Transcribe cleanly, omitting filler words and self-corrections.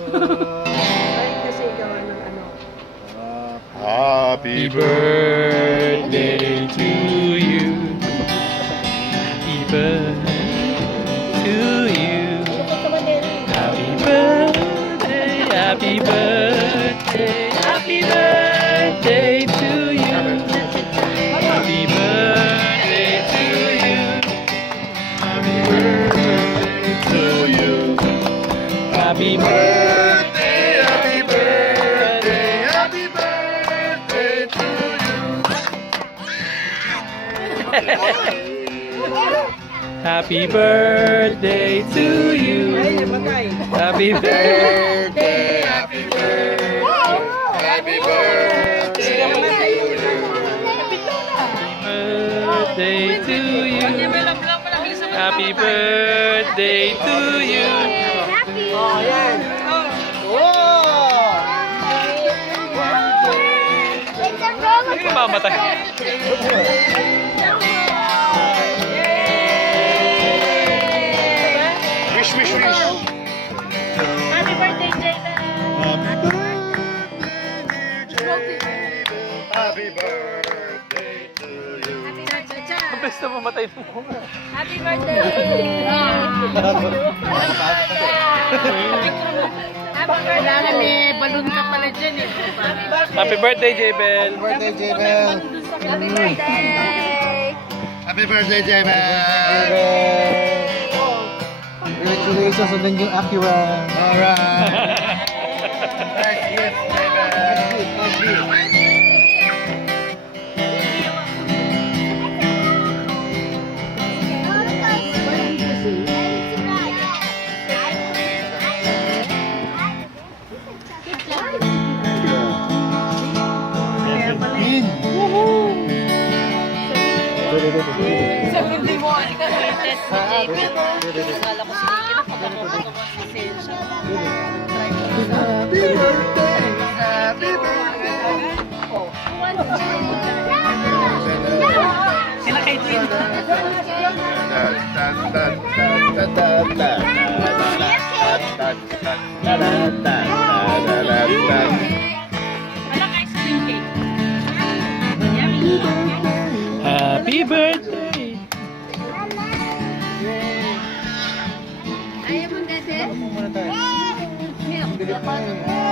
Ay, kasi gawa ng ano. Happy birthday to you. Happy birthday to you. Happy birthday, happy birthday, happy birthday to you. Happy birthday to you. Happy birthday to you. Happy birthday, happy birthday, happy birthday to you. Happy birthday to you. Ay, matay. Happy birthday, happy birthday, happy birthday, birthday to you. Happy birthday to you. Oh, yan. Hindi ka mamatay. Wish, wish, wish. Happy birthday, Jayden! Happy birthday to you. Ang best na mamatay mo. Happy birthday! Kailangan may balloon ka pala dyan eh. Happy birthday, Jabel. Birthday, Jebel. Happy birthday! Happy birthday, Jabel. Congratulations on the new Acura. Alright. Nice gift, Jabel. Sabi mo, test si Jayden. Nagala ko si Kiki na pagkakuha ko si Sensha. Happy birthday. Happy birthday. Sila kay Jin. Wala kay spring cake. Yummy. Happy birthday. Ayaw mo dati? Muna tayo. Milk.